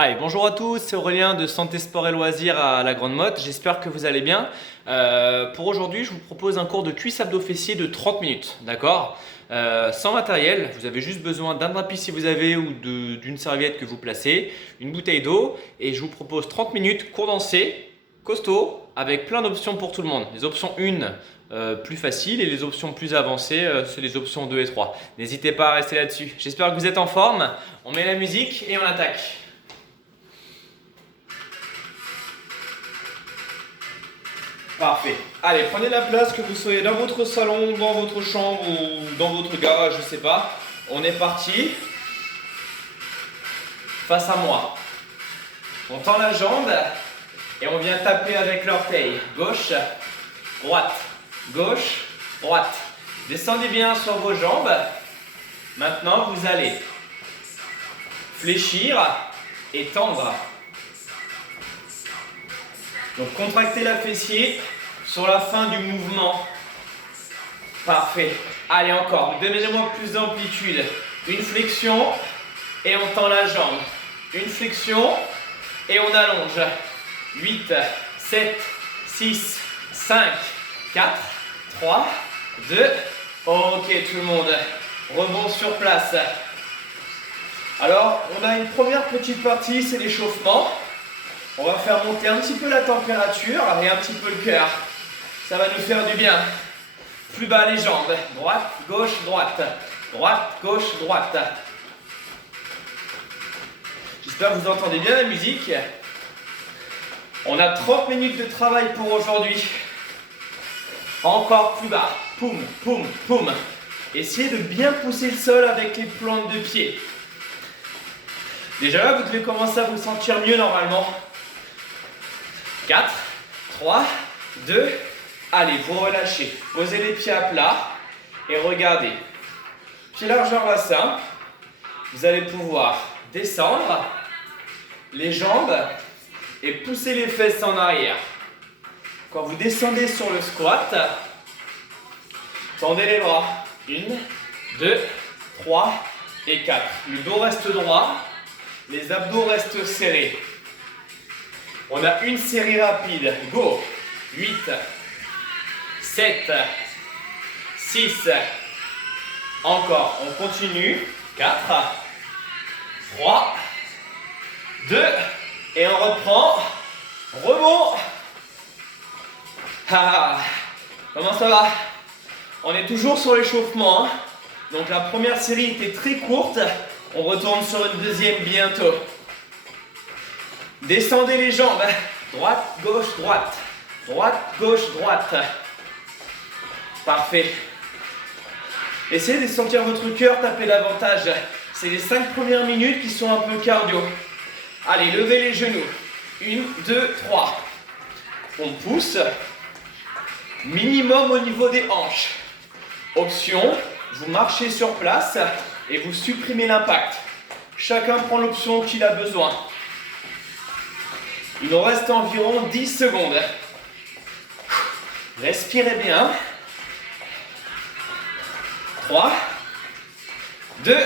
Hi, bonjour à tous, c'est Aurélien de Santé Sport et Loisirs à la Grande Motte. J'espère que vous allez bien. Pour aujourd'hui, je vous propose un cours de cuisse abdos fessiers de 30 minutes, d'accord? Sans matériel, vous avez juste besoin d'un drapé si vous avez ou d'une serviette que vous placez, une bouteille d'eau et je vous propose 30 minutes condensées, costaud, avec plein d'options pour tout le monde. Les options 1 plus faciles et les options plus avancées, c'est les options 2 et 3. N'hésitez pas à rester là-dessus. J'espère que vous êtes en forme. On met la musique et on attaque. Parfait. Allez, prenez la place, que vous soyez dans votre salon, dans votre chambre ou dans votre garage, je sais pas. On est parti. Face à moi. On tend la jambe et on vient taper avec l'orteil. Gauche, droite, gauche, droite. Descendez bien sur vos jambes. Maintenant, vous allez fléchir et tendre. Donc contractez la fessier sur la fin du mouvement. Parfait. Allez encore, donnez-moi plus d'amplitude. Une flexion et on tend la jambe. Une flexion et on allonge. 8, 7, 6, 5, 4, 3, 2. Ok tout le monde, rebond sur place. Alors on a une première petite partie, c'est l'échauffement. On va faire monter un petit peu la température et un petit peu le cœur. Ça va nous faire du bien. Plus bas les jambes. Droite, gauche, droite. Droite, gauche, droite. J'espère que vous entendez bien la musique. On a 30 minutes de travail pour aujourd'hui. Encore plus bas. Poum, poum, poum. Essayez de bien pousser le sol avec les plantes de pied. Déjà là, vous devez commencer à vous sentir mieux normalement. 4, 3, 2, allez, vous relâchez. Posez les pieds à plat et regardez. Pied largeur bassin, vous allez pouvoir descendre les jambes et pousser les fesses en arrière. Quand vous descendez sur le squat, tendez les bras. 1, 2, 3 et 4. Le dos reste droit, les abdos restent serrés. On a une série rapide. Go. 8, 7, 6. Encore. On continue. 4, 3, 2. Et on reprend. Rebond. Comment ça va? On est toujours sur l'échauffement. Hein. Donc la première série était très courte. On retourne sur une deuxième bientôt. Descendez les jambes, droite, gauche, droite, droite, gauche, droite. Parfait. Essayez de sentir votre cœur taper davantage. C'est les 5 premières minutes qui sont un peu cardio. Allez, levez les genoux. 1, 2, 3. On pousse. Minimum au niveau des hanches. Option, vous marchez sur place et vous supprimez l'impact. Chacun prend l'option qu'il a besoin. Il nous reste environ 10 secondes. Respirez bien. 3, 2,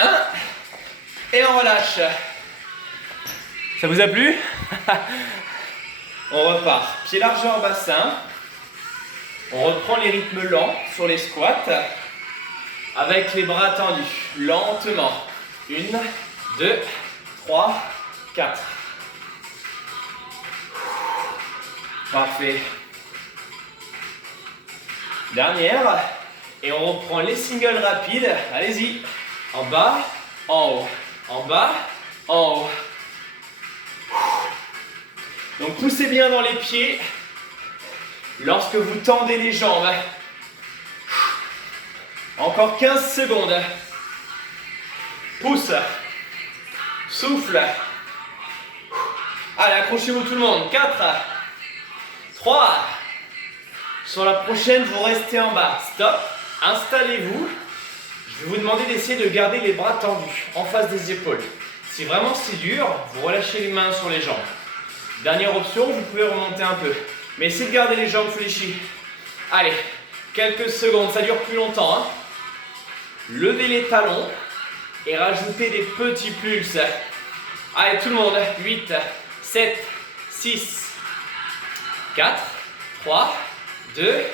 1. Et on relâche. Ça vous a plu? On repart. Pied largeur bassin. On reprend les rythmes lents sur les squats. Avec les bras tendus. Lentement. 1, 2, 3, 4. Parfait. Dernière. Et on reprend les singles rapides. Allez-y. En bas, en haut. En bas, en haut. Donc poussez bien dans les pieds. Lorsque vous tendez les jambes. Encore 15 secondes. Pousse. Souffle. Allez, accrochez-vous tout le monde. 4. 3. Sur la prochaine, vous restez en bas. Stop. Installez-vous. Je vais vous demander d'essayer de garder les bras tendus en face des épaules. Si vraiment c'est dur, vous relâchez les mains sur les jambes. Dernière option, vous pouvez remonter un peu. Mais essayez de garder les jambes fléchies. Allez, quelques secondes, ça dure plus longtemps. Hein. Levez les talons et rajoutez des petits pulses. Allez, tout le monde. 8, 7, 6, 4, 3, 2,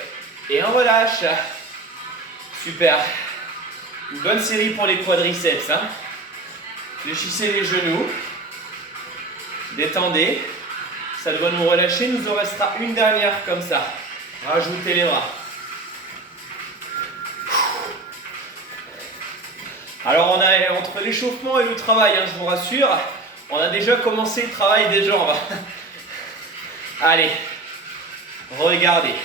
et on relâche. Super. Une bonne série pour les quadriceps. Hein. Fléchissez les genoux. Détendez. Ça doit nous relâcher. Il nous en restera une dernière comme ça. Rajoutez les bras. Alors on a entre l'échauffement et le travail, hein, je vous rassure, on a déjà commencé le travail des jambes. Allez, regardez.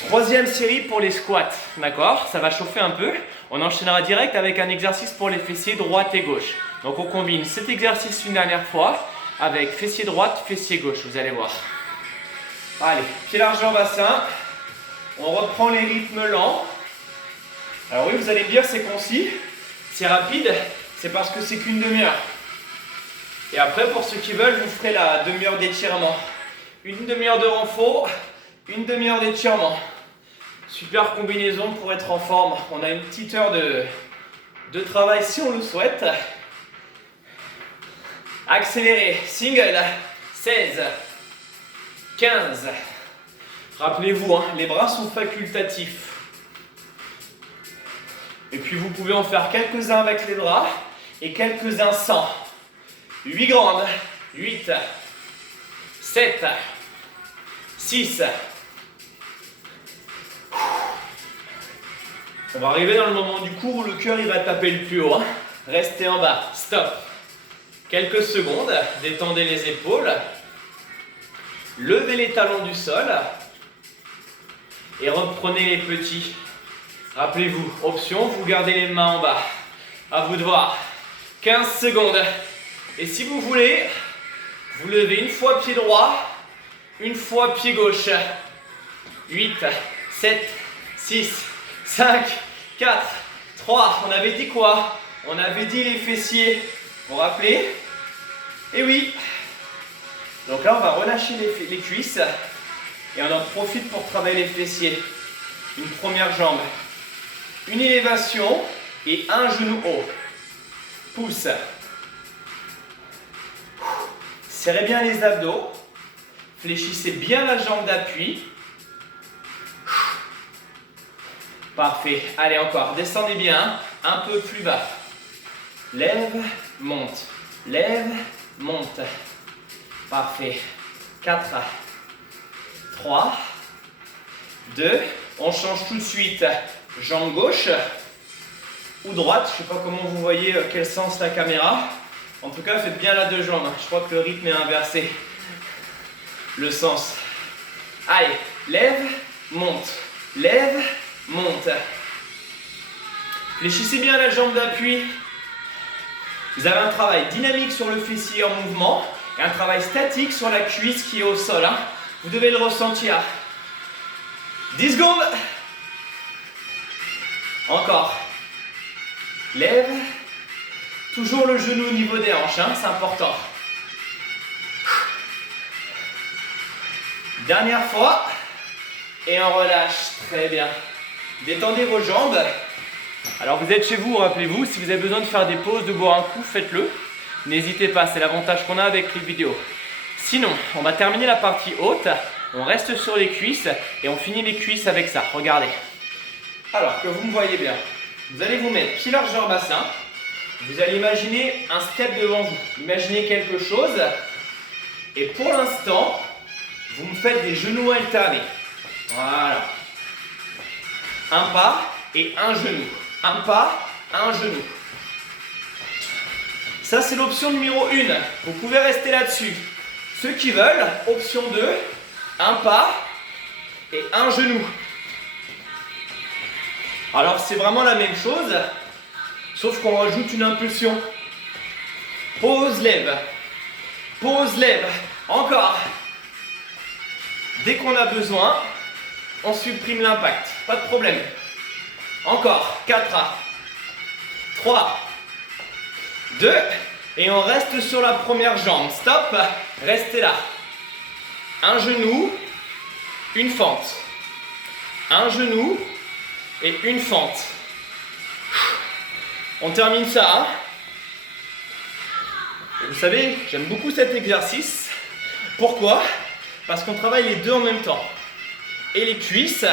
Troisième série pour les squats, d'accord? Ça va chauffer un peu. On enchaînera direct avec un exercice pour les fessiers droite et gauche. Donc on combine cet exercice une dernière fois avec fessier droite, fessier gauche, vous allez voir. Allez, pied large en bassin. On reprend les rythmes lents. Alors oui, vous allez me dire c'est concis, c'est rapide, c'est parce que c'est qu'une demi-heure. Et après, pour ceux qui veulent, vous ferez la demi-heure d'étirement. Une demi-heure de renfort, une demi-heure d'étirement. Super combinaison pour être en forme. On a une petite heure de travail si on le souhaite. Accélérez, single, 16, 15. Rappelez-vous, hein, les bras sont facultatifs. Et puis vous pouvez en faire quelques-uns avec les bras et quelques-uns sans. 8 grandes. 8, 7, 6. On va arriver dans le moment du cours où le cœur il va taper le plus haut. Hein. Restez en bas. Stop. Quelques secondes. Détendez les épaules. Levez les talons du sol. Et reprenez les petits. Rappelez-vous, option, vous gardez les mains en bas. À vous de voir. 15 secondes. Et si vous voulez, vous levez une fois pied droit, une fois pied gauche. 8, 7, 6, 5, 4, 3. On avait dit quoi? On avait dit les fessiers. Vous vous rappelez? Et oui. Donc là, on va relâcher les cuisses. Et on en profite pour travailler les fessiers. Une première jambe. Une élévation et un genou haut. Pousse. Serrez bien les abdos. Fléchissez bien la jambe d'appui. Parfait. Allez, encore. Descendez bien. Un peu plus bas. Lève, monte. Lève, monte. Parfait. 4, 3, 2. On change tout de suite. Jambe gauche ou droite, je ne sais pas comment vous voyez quel sens la caméra. En tout cas, faites bien la deux jambes. Je crois que le rythme est inversé. Le sens. Allez, lève, monte. Lève, monte. Fléchissez bien la jambe d'appui. Vous avez un travail dynamique sur le fessier en mouvement et un travail statique sur la cuisse qui est au sol. Hein. Vous devez le ressentir. 10 secondes. Encore. Lève. Toujours le genou au niveau des hanches, hein, c'est important. Dernière fois. Et on relâche. Très bien. Détendez vos jambes. Alors vous êtes chez vous, rappelez-vous, si vous avez besoin de faire des pauses, de boire un coup, faites-le. N'hésitez pas, c'est l'avantage qu'on a avec les vidéos. Sinon, on va terminer la partie haute. On reste sur les cuisses et on finit les cuisses avec ça. Regardez. Alors que vous me voyez bien, vous allez vous mettre pied large en bassin. Vous allez imaginer un step devant vous. Imaginez quelque chose. Et pour l'instant, vous me faites des genoux alternés. Voilà. Un pas et un genou. Un pas, un genou. Ça, c'est l'option numéro 1. Vous pouvez rester là-dessus. Ceux qui veulent, option 2, un pas et un genou. Alors, c'est vraiment la même chose, sauf qu'on rajoute une impulsion. Pause, lève. Pause, lève. Encore. Dès qu'on a besoin, on supprime l'impact. Pas de problème. Encore. 4, 3, 2, et on reste sur la première jambe. Stop. Restez là. Un genou, une fente. Un genou et une fente. On termine ça. Vous savez, j'aime beaucoup cet exercice. Pourquoi? Parce qu'on travaille les deux en même temps. Et les cuisses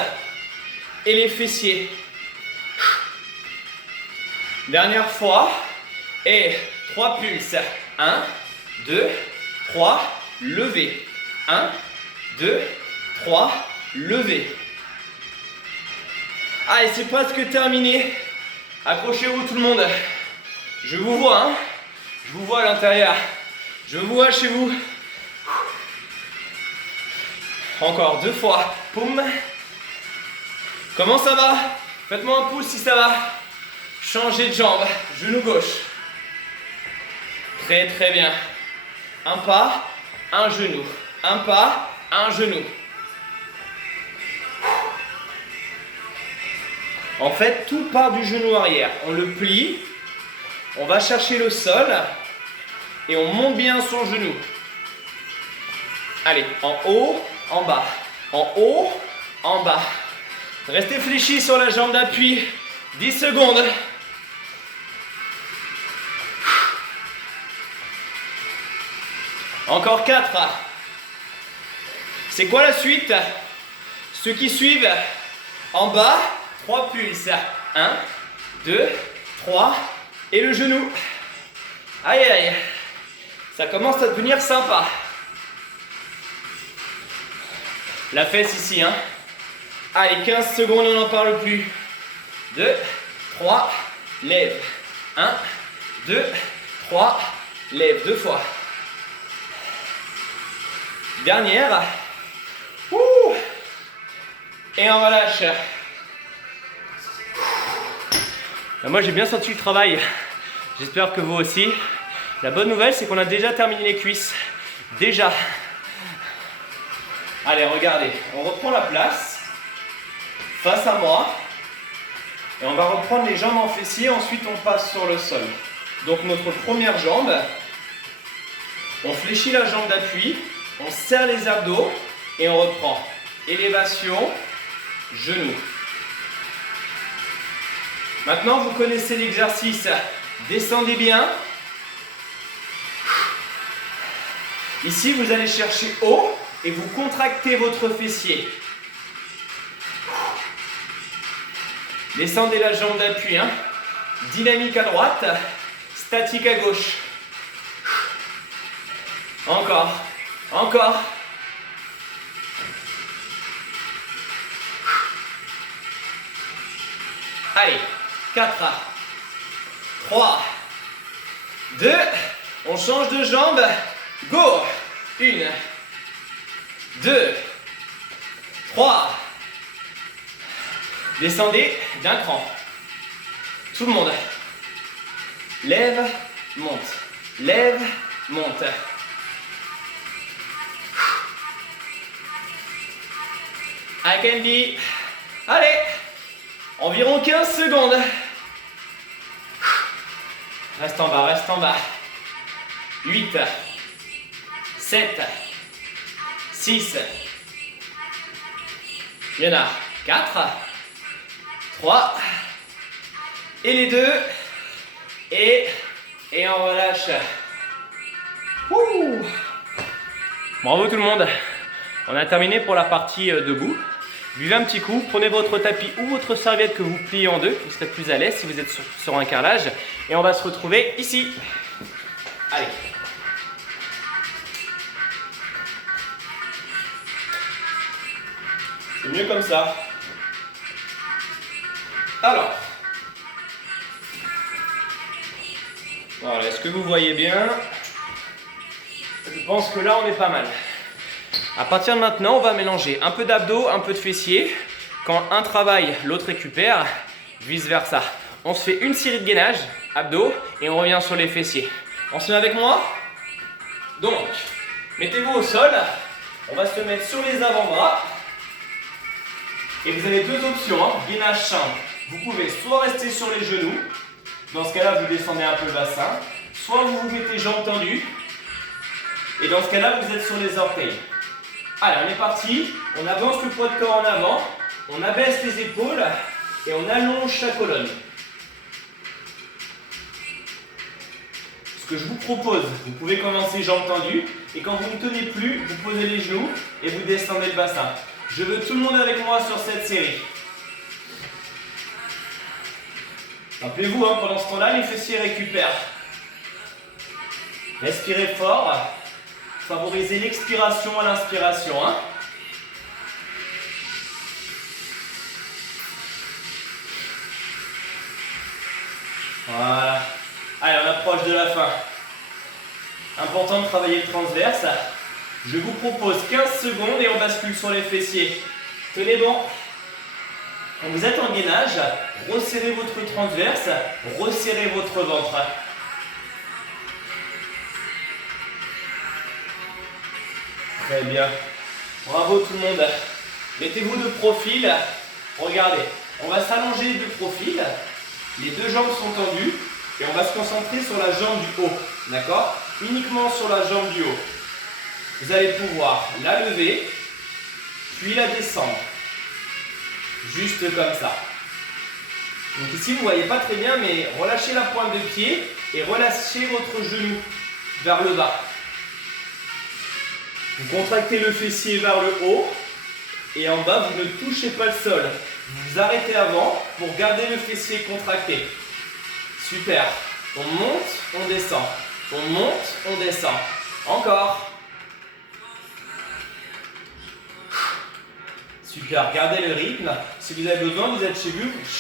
et les fessiers. Dernière fois. Et 3 pulses. 1, 2, 3, levez. 1, 2, 3, levez. Allez, c'est presque terminé. Accrochez-vous tout le monde. Je vous vois, hein. Je vous vois à l'intérieur. Je vous vois chez vous. Encore 2 fois. Poum. Comment ça va? Faites-moi un pouce si ça va. Changez de jambe. Genou gauche. Très très bien. Un pas, un genou. Un pas, un genou. En fait, tout part du genou arrière. On le plie, on va chercher le sol et on monte bien son genou. Allez, en haut, en bas. En haut, en bas. Restez fléchis sur la jambe d'appui. 10 secondes. Encore 4. C'est quoi la suite? Ceux qui suivent, en bas, 3 pulses. 1, 2, 3 et le genou. Aïe aïe. Ça commence à devenir sympa. La fesse ici, hein. Allez, 15 secondes, on n'en parle plus. 2, 3, lève. 1, 2, 3, lève. 2 fois. Dernière. Ouh. Et on relâche. Moi j'ai bien senti le travail. J'espère que vous aussi. La bonne nouvelle c'est qu'on a déjà terminé les cuisses. Déjà. Allez, regardez. On reprend la place. Face à moi. Et on va reprendre les jambes en fessier. Ensuite on passe sur le sol. Donc notre première jambe. On fléchit la jambe d'appui. On serre les abdos et on reprend. Élévation, genou. Maintenant, vous connaissez l'exercice. Descendez bien. Ici, vous allez chercher haut et vous contractez votre fessier. Descendez la jambe d'appui. Hein. Dynamique à droite, statique à gauche. Encore. Encore. Allez, 4, 3, 2, on change de jambe. Go. 1, 2, 3. Descendez d'un cran. Tout le monde. Lève, monte. Lève, monte. I can be. Allez, environ 15 secondes. Reste en bas, reste en bas. 8, 7, 6. Il y en a 4, 3. Et les 2. Et on relâche. Ouh. Bravo tout le monde. On a terminé pour la partie debout. Buvez un petit coup, prenez votre tapis ou votre serviette que vous pliez en deux, vous serez plus à l'aise si vous êtes sur un carrelage. Et on va se retrouver ici. Allez. C'est mieux comme ça. Alors. Voilà, est-ce que vous voyez bien? Je pense que là on est pas mal. À partir de maintenant, on va mélanger un peu d'abdos, un peu de fessiers. Quand un travaille, l'autre récupère, vice versa. On se fait une série de gainage, abdos, et on revient sur les fessiers. On se met avec moi? Donc, mettez-vous au sol. On va se mettre sur les avant-bras. Et vous avez deux options, hein. Gainage simple. Vous pouvez soit rester sur les genoux. Dans ce cas-là, vous descendez un peu le bassin. Soit vous vous mettez jambes tendues. Et dans ce cas-là, vous êtes sur les orteils. Allez, on est parti. On avance le poids de corps en avant. On abaisse les épaules. Et on allonge sa colonne. Ce Ce que je vous propose, vous pouvez commencer jambes tendues et quand vous ne tenez plus, vous posez les genoux et vous descendez le bassin. Je veux tout le monde avec moi sur cette série. Rappelez-vous, pendant ce temps-là, les fessiers récupèrent. Respirez fort. Favorisez l'expiration à l'inspiration. Voilà. Allez, on approche de la fin. Important de travailler le transverse. Je vous propose 15 secondes et on bascule sur les fessiers. Tenez bon. Quand vous êtes en gainage, resserrez votre transverse, resserrez votre ventre. Très bien. Bravo tout le monde. Mettez-vous de profil. Regardez, on va s'allonger de profil. Les deux jambes sont tendues et on va se concentrer sur la jambe du haut. D'accord? Uniquement sur la jambe du haut. Vous allez pouvoir la lever, puis la descendre. Juste comme ça. Donc ici, vous ne voyez pas très bien, mais relâchez la pointe de pied et relâchez votre genou vers le bas. Vous contractez le fessier vers le haut et en bas, vous ne touchez pas le sol. Vous vous arrêtez avant pour garder le fessier contracté. Super. On monte, on descend. On monte, on descend. Encore. Super, gardez le rythme. Si vous avez besoin, vous êtes chez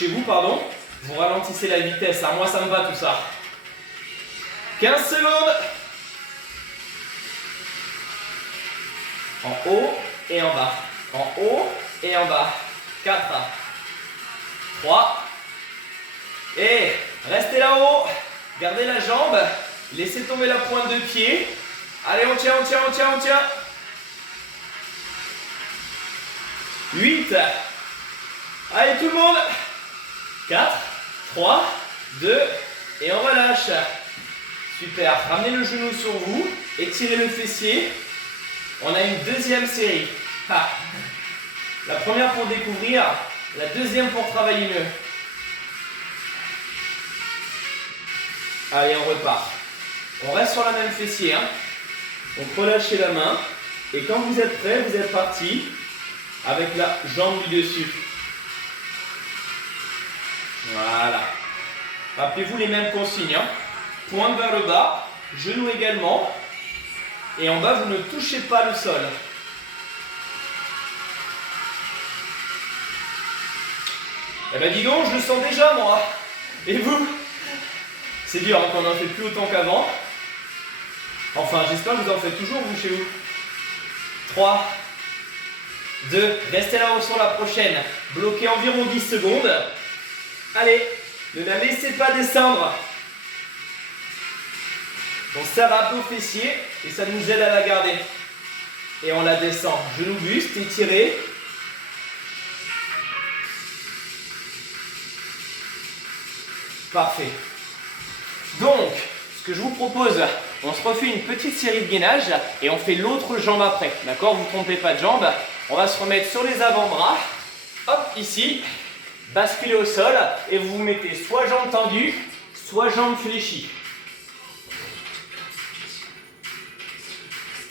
vous, vous ralentissez la vitesse. Moi, ça me va tout ça. 15 secondes. En haut et en bas. En haut et en bas. 4, 3. Et restez là-haut. Gardez la jambe. Laissez tomber la pointe de pied. Allez, on tient, on tient, on tient, on tient. 8. Allez tout le monde. 4, 3, 2 et on relâche. Super. Ramenez le genou sur vous. Étirez le fessier. On a une deuxième série. La première pour découvrir, la deuxième pour travailler mieux. Allez, on repart. On reste sur la même fessier. Donc relâchez la main. Et quand vous êtes prêt, vous êtes parti avec la jambe du dessus. Voilà. Rappelez-vous les mêmes consignes. Pointe vers le bas, genou également. Et en bas, vous ne touchez pas le sol. Eh ben dis donc, je le sens déjà moi. Et vous? C'est dur qu'on n'en fait plus autant qu'avant. Enfin, j'espère que vous en faites toujours vous chez vous. 3, 2, restez là-haut sur la prochaine. Bloquez environ 10 secondes. Allez, ne la laissez pas descendre. On serre un peu au fessier et ça nous aide à la garder. Et on la descend. Genou buste, étiré. Parfait. Donc, ce que je vous propose, on se refait une petite série de gainage et on fait l'autre jambe après. D'accord? Vous ne trompez pas de jambe. On va se remettre sur les avant-bras. Hop, ici. Basculez au sol et vous vous mettez soit jambes tendues, soit jambes fléchies.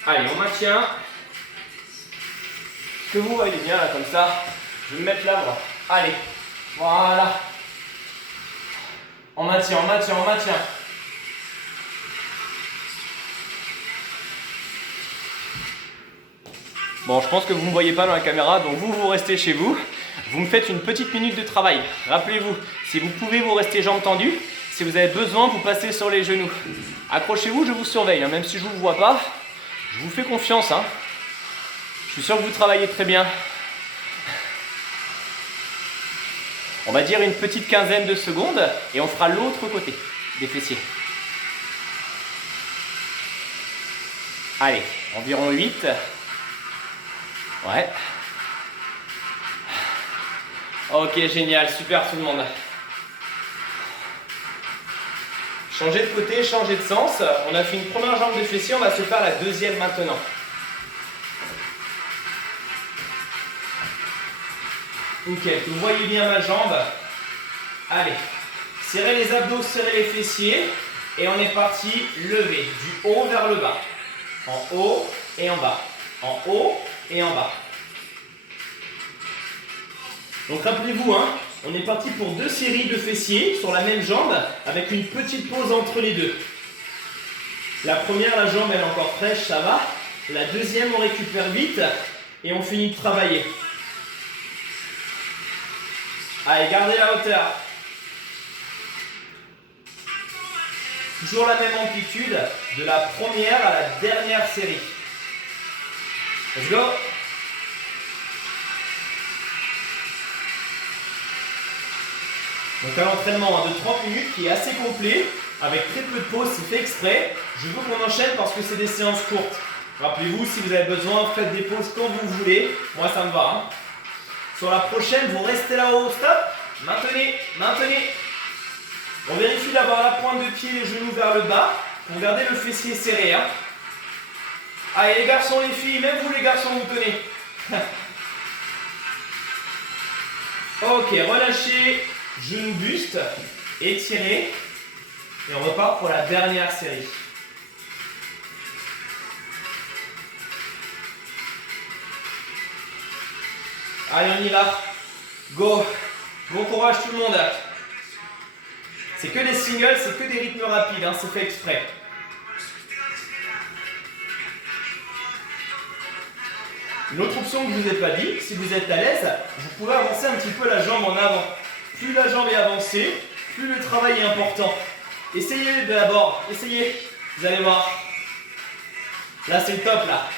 Allez, on maintient. Que vous voyez bien là comme ça. Je vais me mettre là, moi. Allez, voilà. On maintient, on maintient, on maintient. Bon, je pense que vous ne me voyez pas dans la caméra, donc vous restez chez vous. Vous me faites une petite minute de travail. Rappelez-vous, si vous pouvez, vous restez jambes tendues. Si vous avez besoin, vous passez sur les genoux. Accrochez-vous, je vous surveille. Même si je ne vous vois pas, je vous fais confiance. Je suis sûr que vous travaillez très bien. On va dire une petite quinzaine de secondes et on fera l'autre côté des fessiers. Allez, environ 8. Ouais. Ok, génial, super tout le monde. Changez de côté, changez de sens. On a fait une première jambe de fessier, on va se faire la deuxième maintenant. Ok, vous voyez bien ma jambe. Allez, serrez les abdos, serrez les fessiers. Et on est parti, lever du haut vers le bas. En haut et en bas. En haut et en bas. Donc rappelez-vous, hein, on est parti pour 2 séries de fessiers sur la même jambe avec une petite pause entre les deux. La première, la jambe elle est encore fraîche, ça va. La deuxième, on récupère vite et on finit de travailler. Allez, gardez la hauteur. Toujours la même amplitude de la première à la dernière série. Let's go! Donc un entraînement de 30 minutes qui est assez complet, avec très peu de pauses, c'est fait exprès. Je veux qu'on enchaîne parce que c'est des séances courtes. Rappelez-vous, si vous avez besoin, faites des pauses quand vous voulez. Moi, ça me va. Hein. Sur la prochaine, vous restez là-haut, stop. Maintenez, maintenez. On vérifie d'avoir la pointe de pied, les genoux vers le bas. Pour garder le fessier serré. Hein. Allez, les garçons, les filles, même vous les garçons, vous tenez. Ok, relâchez. Genou buste, étirez. Et on repart pour la dernière série. Allez, on y va. Go. Bon courage tout le monde. C'est que des singles, c'est que des rythmes rapides, hein, c'est fait exprès. Une autre option que je ne vous ai pas dit, si vous êtes à l'aise, vous pouvez avancer un petit peu la jambe en avant. Plus la jambe est avancée, plus le travail est important. Essayez d'abord, essayez, vous allez voir. Là c'est le top là.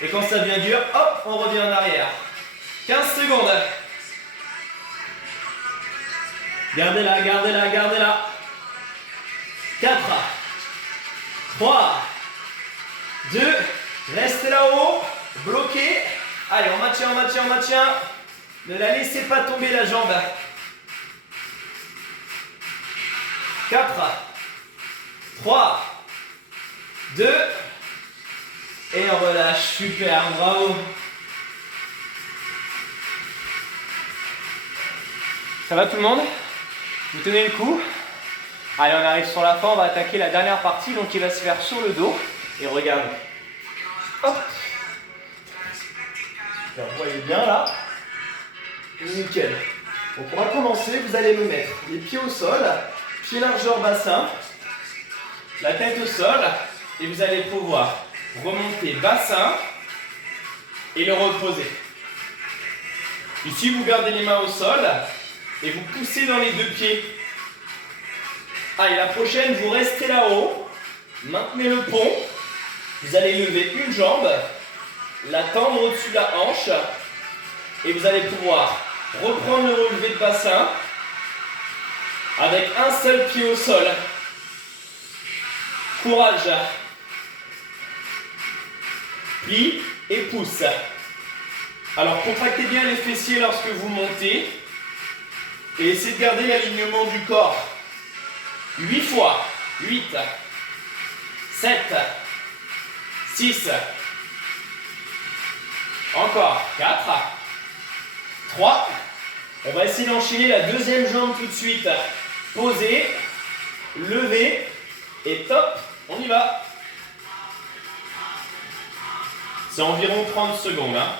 Et quand ça devient dur, hop, on revient en arrière. 15 secondes. Gardez-la, gardez-la, gardez-la. 4, 3, 2, restez là-haut, bloquez. Allez, on maintient, on maintient, on maintient. Ne la laissez pas tomber la jambe. 4, 3, 2, et on relâche. Super, bravo. Ça va tout le monde? Vous tenez le coup? Allez, on arrive sur la fin, on va attaquer la dernière partie, donc il va se faire sur le dos. Et regardez. Hop. Super, vous voyez bien là? Nickel. Donc on va commencer, vous allez me mettre les pieds au sol, pieds largeur bassin, la tête au sol, et vous allez pouvoir remonter bassin et le reposer. Ici, vous gardez les mains au sol et vous poussez dans les deux pieds. Allez, la prochaine, vous restez là-haut, maintenez le pont, vous allez lever une jambe, la tendre au-dessus de la hanche, et vous allez pouvoir reprendre le relevé de bassin avec un seul pied au sol. Courage. Plie et pousse. Alors contractez bien les fessiers lorsque vous montez et essayez de garder l'alignement du corps. 8 fois. 8, 7, 6, encore 4, 3. On va essayer d'enchaîner la deuxième jambe tout de suite. Posez, levez et top, on y va. C'est environ 30 secondes. Hein.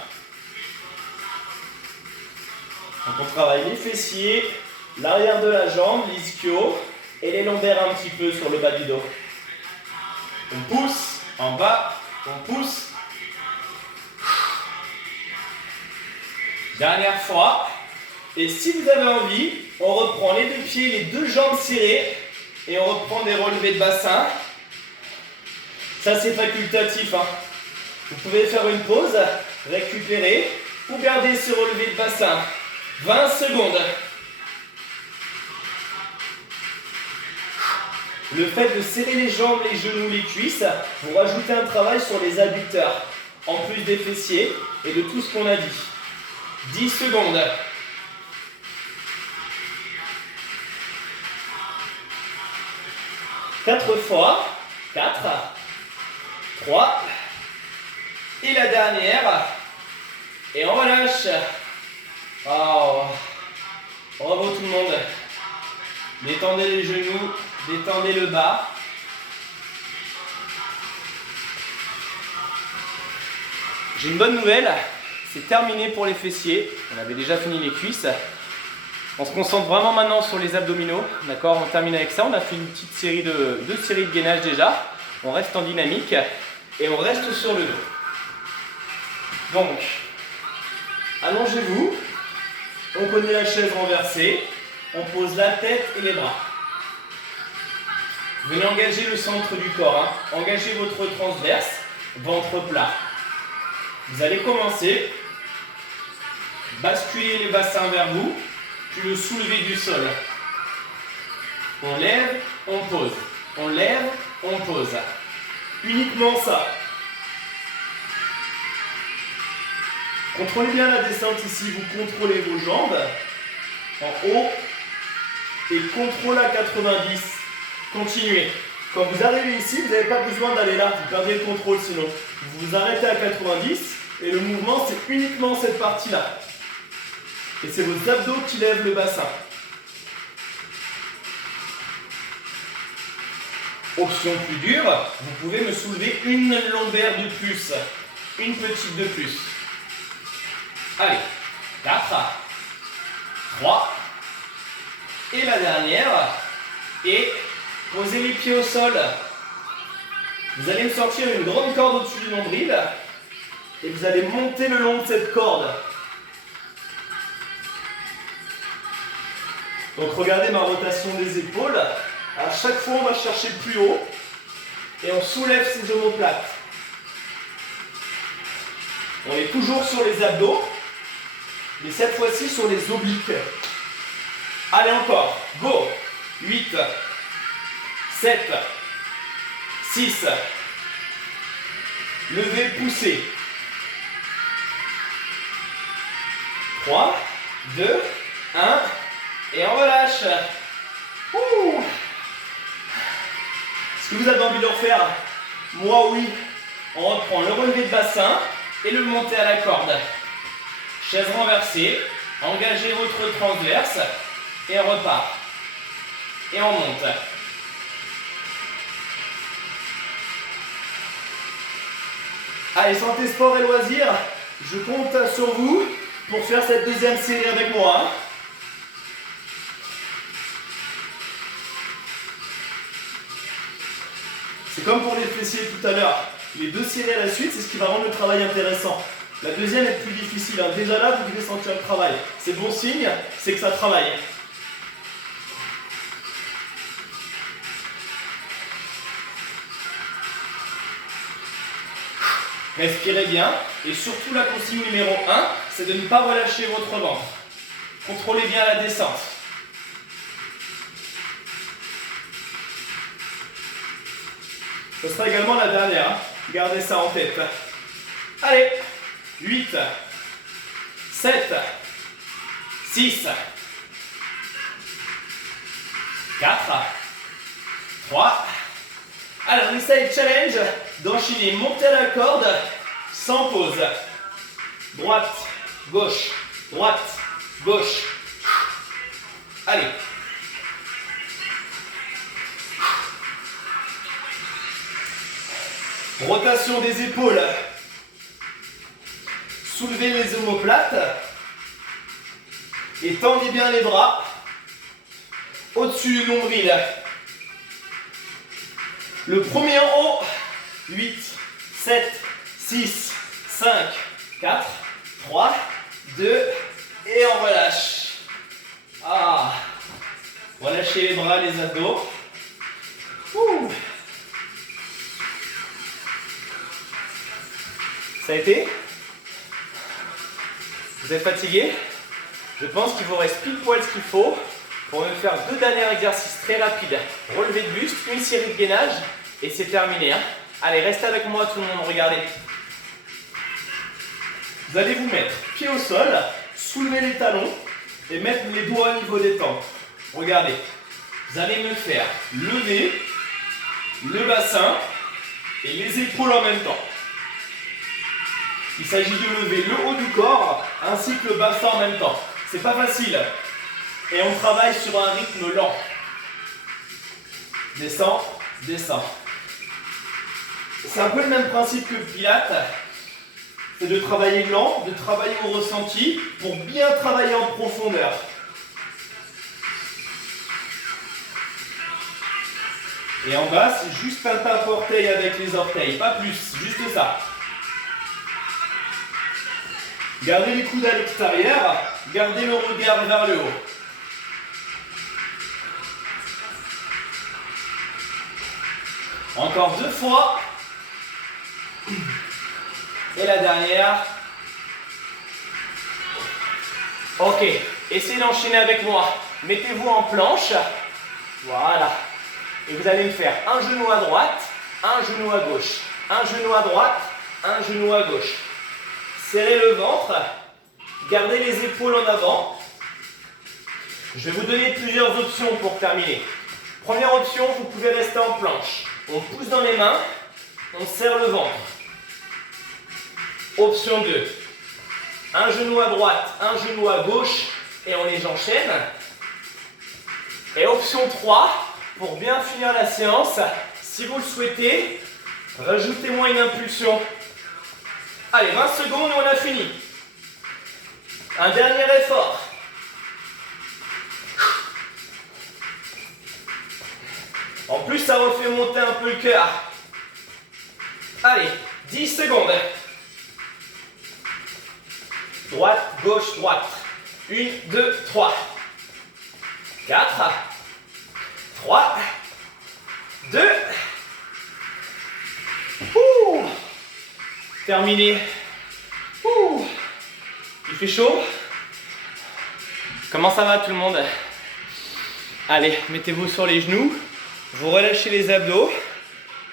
Donc on travaille les fessiers, l'arrière de la jambe, l'ischio et les lombaires un petit peu sur le bas du dos. On pousse, en bas, on pousse. Dernière fois. Et si vous avez envie, on reprend les deux pieds, les deux jambes serrées et on reprend des relevés de bassin. Ça c'est facultatif. Hein. Vous pouvez faire une pause, récupérer ou garder ce relevé de bassin. 20 secondes. Le fait de serrer les jambes, les genoux, les cuisses, vous rajoutez un travail sur les adducteurs, en plus des fessiers et de tout ce qu'on a dit. 10 secondes. 4 fois. 4, 3, et la dernière. Et on relâche. Oh. Bravo tout le monde. Détendez les genoux, détendez le bas. J'ai une bonne nouvelle, c'est terminé pour les fessiers. On avait déjà fini les cuisses. On se concentre vraiment maintenant sur les abdominaux. D'accord, on termine avec ça. On a fait une petite série de 2 séries de gainage déjà. On reste en dynamique et on reste sur le dos. Donc, allongez-vous. On connaît la chaise renversée. On pose la tête et les bras. Venez engager le centre du corps. Engagez votre transverse, ventre plat. Vous allez commencer. Basculer les bassins vers vous, puis le soulever du sol. On lève, on pose. On lève, on pose. Uniquement ça. Contrôlez bien la descente ici. Vous contrôlez vos jambes en haut et contrôle à 90. Continuez. Quand vous arrivez ici, vous n'avez pas besoin d'aller là. Vous perdez le contrôle sinon. Vous vous arrêtez à 90 et le mouvement, c'est uniquement cette partie-là. Et c'est vos abdos qui lèvent le bassin. Option plus dure, vous pouvez me soulever une lombaire de plus. Une petite de plus. Allez, 4, 3, et la dernière, et posez les pieds au sol. Vous allez me sortir une grande corde au-dessus du nombril, et vous allez monter le long de cette corde. Donc regardez ma rotation des épaules. À chaque fois, on va chercher plus haut, et on soulève ses omoplates. On est toujours sur les abdos, mais cette fois-ci sur les obliques. Allez encore, go. 8, 7, 6, levez, poussez. 3, 2, 1, et on relâche. Ouh. Est-ce que vous avez envie de le refaire? Moi oui. On reprend le relevé de bassin et le monter à la corde. Chaise renversée, engagez votre transverse et on repart. Et on monte. Allez, santé, sport et loisirs, je compte sur vous pour faire cette deuxième série avec moi. C'est comme pour les fessiers tout à l'heure. Les 2 séries à la suite, c'est ce qui va rendre le travail intéressant. La deuxième est plus difficile. Déjà là, vous devez sentir le travail. C'est bon signe, c'est que ça travaille. Respirez bien. Et surtout, la consigne numéro 1, c'est de ne pas relâcher votre ventre. Contrôlez bien la descente. Ce sera également la dernière. Gardez ça en tête. Allez, 8, 7, 6, 4, 3. Alors, on essaye challenge d'enchaîner, monter à la corde sans pause. Droite, gauche, droite, gauche. Allez. Rotation des épaules. Soulevez les omoplates. Et tendez bien les bras au-dessus du nombril. Le premier en haut. 8, 7, 6, 5, 4, 3, 2, et on relâche. Ah. Relâchez les bras, les abdos. Ouh. Ça a été? Vous êtes fatigué? Je pense qu'il vous reste pile poil ce qu'il faut pour me faire 2 derniers exercices très rapides. Relevé de buste, une série de gainage et c'est terminé. Allez, restez avec moi tout le monde, regardez. Vous allez vous mettre pied au sol, soulever les talons et mettre les doigts au niveau des tempes. Regardez, vous allez me faire lever le bassin et les épaules en même temps. Il s'agit de lever le haut du corps ainsi que le bassin en même temps. C'est pas facile. Et on travaille sur un rythme lent. Descends, descends. C'est un peu le même principe que le Pilates. c'est de travailler lent, de travailler au ressenti pour bien travailler en profondeur. Et en bas, c'est juste un tape-orteil avec les orteils, pas plus, juste ça. Gardez les coudes à l'extérieur, gardez le regard vers le haut. Encore 2 fois. Et la dernière. Ok, essayez d'enchaîner avec moi. Mettez-vous en planche. Voilà. Et vous allez me faire un genou à droite, un genou à gauche. Un genou à droite, un genou à gauche. Serrez le ventre. Gardez les épaules en avant. Je vais vous donner plusieurs options pour terminer. Première option, vous pouvez rester en planche. On pousse dans les mains, on serre le ventre. Option 2. Un genou à droite, un genou à gauche et on les enchaîne. Et option 3, pour bien finir la séance, si vous le souhaitez, rajoutez-moi une impulsion. Allez, 20 secondes et on a fini. Un dernier effort. En plus, ça refait monter un peu le cœur. Allez, 10 secondes. Droite, gauche, droite. 1, 2, 3. 4, 3, 2. Terminé. Il fait chaud? Comment ça va tout le monde? Allez, mettez-vous sur les genoux. Vous relâchez les abdos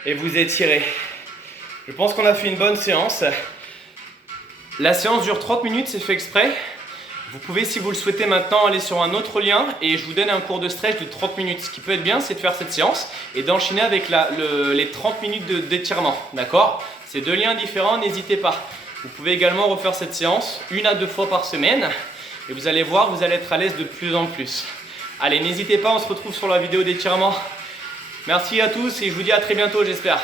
et vous étirez. Je pense qu'on a fait une bonne séance. La séance dure 30 minutes, c'est fait exprès. Vous pouvez, si vous le souhaitez maintenant, aller sur un autre lien et je vous donne un cours de stretch de 30 minutes. Ce qui peut être bien, c'est de faire cette séance et d'enchaîner avec les 30 minutes d'étirement. D'accord? C'est 2 liens différents, n'hésitez pas. Vous pouvez également refaire cette séance 1 à 2 fois par semaine et vous allez voir, vous allez être à l'aise de plus en plus. Allez, n'hésitez pas, on se retrouve sur la vidéo d'étirement. Merci à tous et je vous dis à très bientôt, j'espère.